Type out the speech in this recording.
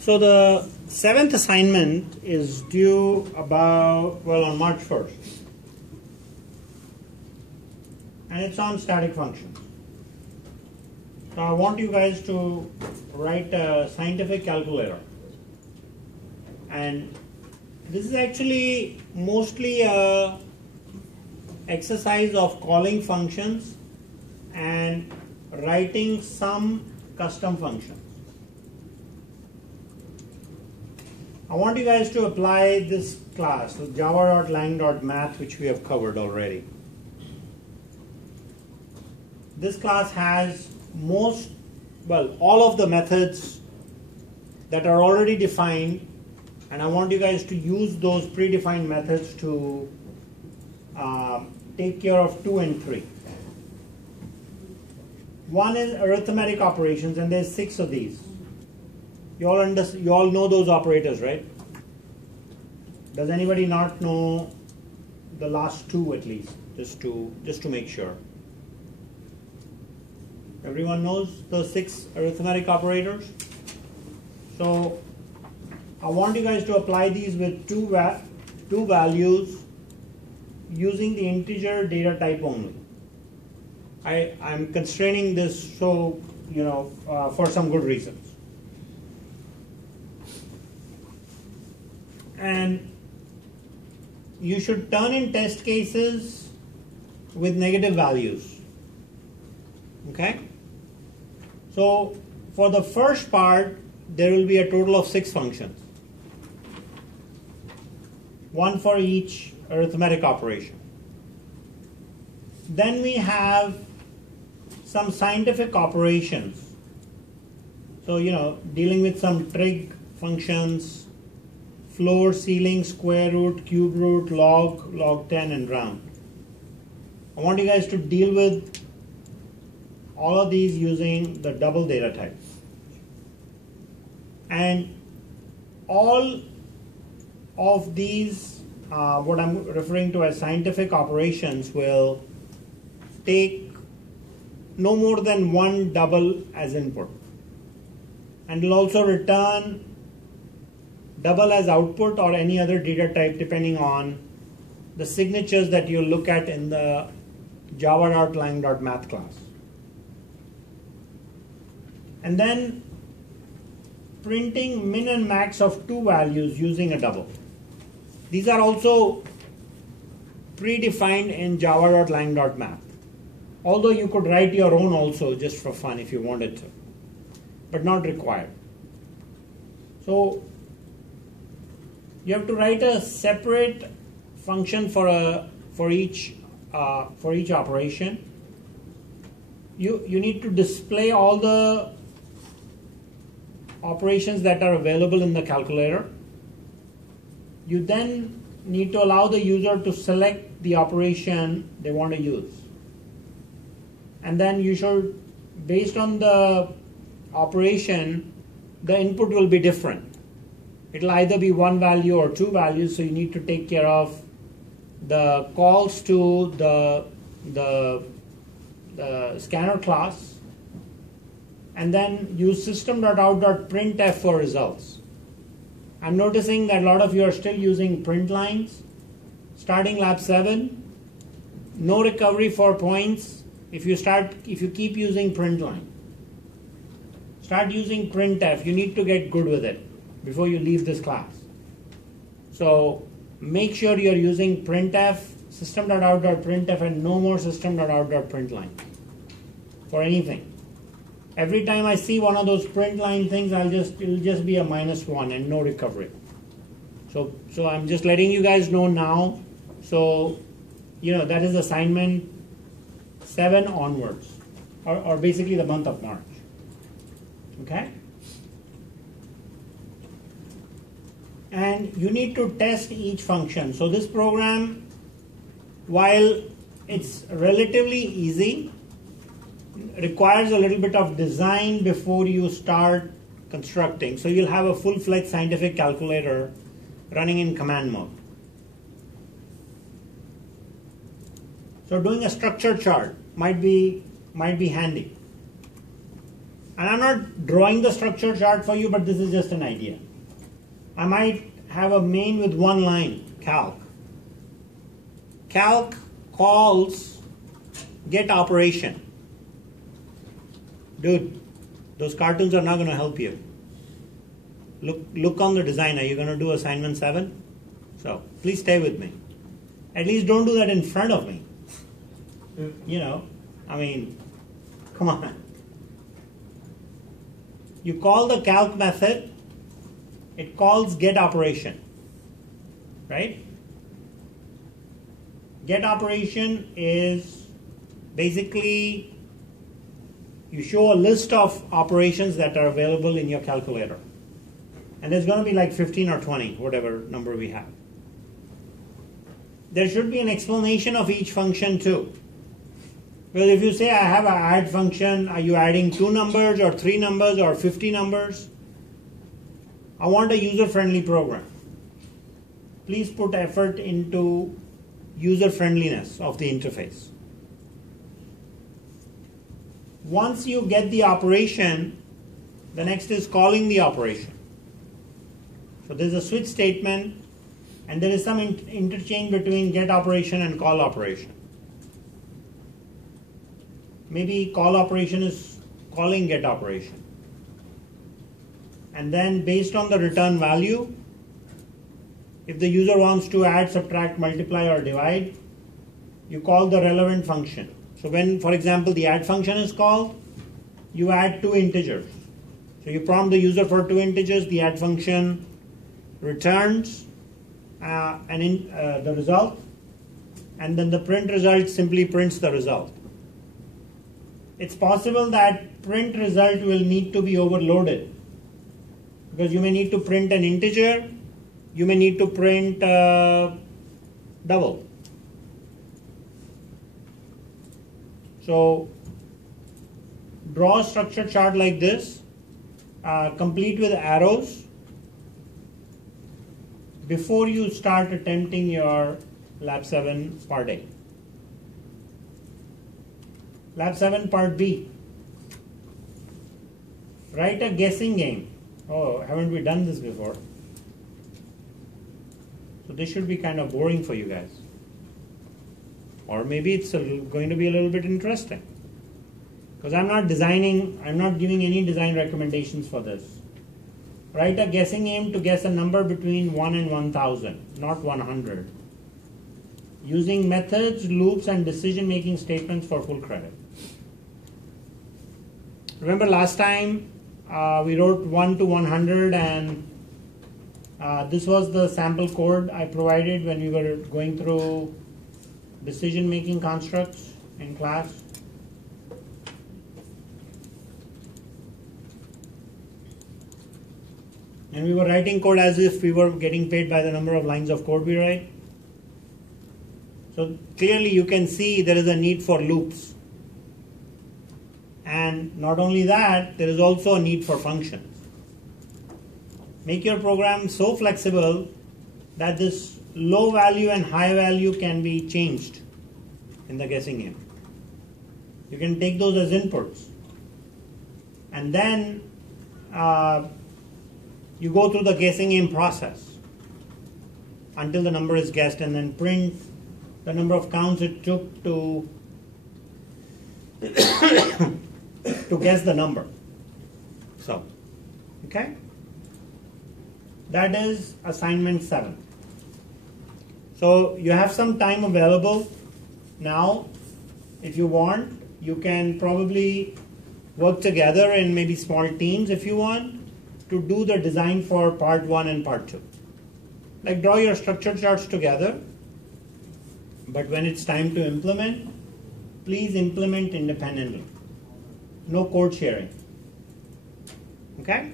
So the 7th assignment is due on March 1st. And it's on static functions. So I want you guys to write a scientific calculator. And this is actually mostly a exercise of calling functions and writing some custom functions. I want you guys to apply this class, so java.lang.math, which we have covered already. This class has all of the methods that are already defined, and I want you guys to use those predefined methods to take care of 2 and 3. One is arithmetic operations, and there's 6 of these. You all know those operators, right? Does anybody not know the last 2 at least, just to make sure? Everyone knows the 6 arithmetic operators? So I want you guys to apply these with two values using the integer data type only. I'm constraining this so, for some good reasons. And you should turn in test cases with negative values. Okay? So for the first part, there will be a total of 6 functions. 1 for each arithmetic operation. Then we have some scientific operations. So, dealing with some trig functions, floor, ceiling, square root, cube root, log 10, and round. I want you guys to deal with all of these using the double data type. And all of these, what I'm referring to as scientific operations, will take no more than 1 double as input. And will also return double as output or any other data type depending on the signatures that you look at in the java.lang.math class. And then printing min and max of 2 values using a double. These are also predefined in java.lang.math. Although you could write your own also just for fun if you wanted to, but not required. So you have to write a separate function for each operation. You need to display all the operations that are available in the calculator. You then need to allow the user to select the operation they want to use. And then you should, based on the operation, the input will be different. It'll either be 1 value or 2 values, so you need to take care of the calls to the scanner class, and then use system.out.printf for results. I'm noticing that a lot of you are still using print lines. Starting lab 7, no recovery for points if you keep using print line. Start using printf. You need to get good with it before you leave this class. So make sure you're using printf, system.out.printf, and no more system.out.println for anything. Every time I see one of those print line things, it'll just be a -1 and no recovery. So I'm just letting you guys know now. So that is assignment 7 onwards, or basically the month of March. Okay? And you need to test each function. So this program, while it's relatively easy, requires a little bit of design before you start constructing. So you'll have a full-fledged scientific calculator running in command mode. So doing a structure chart might be handy. And I'm not drawing the structure chart for you, but this is just an idea. I might have a main with one line, calc. Calc calls get operation. Dude, those cartoons are not going to help you. Look on the design. Are you going to do assignment 7? So please stay with me. At least don't do that in front of me. You know, I mean, come on. You call the calc method, it calls get operation, right? Get operation is basically you show a list of operations that are available in your calculator. And there's going to be like 15 or 20, whatever number we have. There should be an explanation of each function too. Because if you say I have an add function, are you adding 2 numbers or 3 numbers or 50 numbers? I want a user-friendly program. Please put effort into user-friendliness of the interface. Once you get the operation, the next is calling the operation. So there's a switch statement, and there is some interchange between get operation and call operation. Maybe call operation is calling get operation. And then based on the return value, if the user wants to add, subtract, multiply, or divide, you call the relevant function. So when, for example, the add function is called, you add 2 integers. So you prompt the user for 2 integers, the add function returns the result, and then the print result simply prints the result. It's possible that print result will need to be overloaded because you may need to print an integer, you may need to print double. So draw a structure chart like this, complete with arrows, before you start attempting your Lab 7 Part A. Lab 7 Part B. Write a guessing game. Oh, haven't we done this before? So this should be kind of boring for you guys. Or maybe it's going to be a little bit interesting. Because I'm not giving any design recommendations for this. Write a guessing game to guess a number between 1 and 1000, not 100. Using methods, loops, and decision-making statements for full credit. Remember last time we wrote 1 to 100, and this was the sample code I provided when we were going through decision-making constructs in class. And we were writing code as if we were getting paid by the number of lines of code we write. So clearly you can see there is a need for loops. And not only that, there is also a need for functions. Make your program so flexible that this low value and high value can be changed in the guessing game. You can take those as inputs. And then you go through the guessing game process until the number is guessed, and then print the number of counts it took to to guess the number. So, okay? That is assignment 7. So you have some time available now. If you want, you can probably work together in maybe small teams if you want to do the design for part 1 and part 2. Like draw your structure charts together, but when it's time to implement, please implement independently. No code sharing. Okay?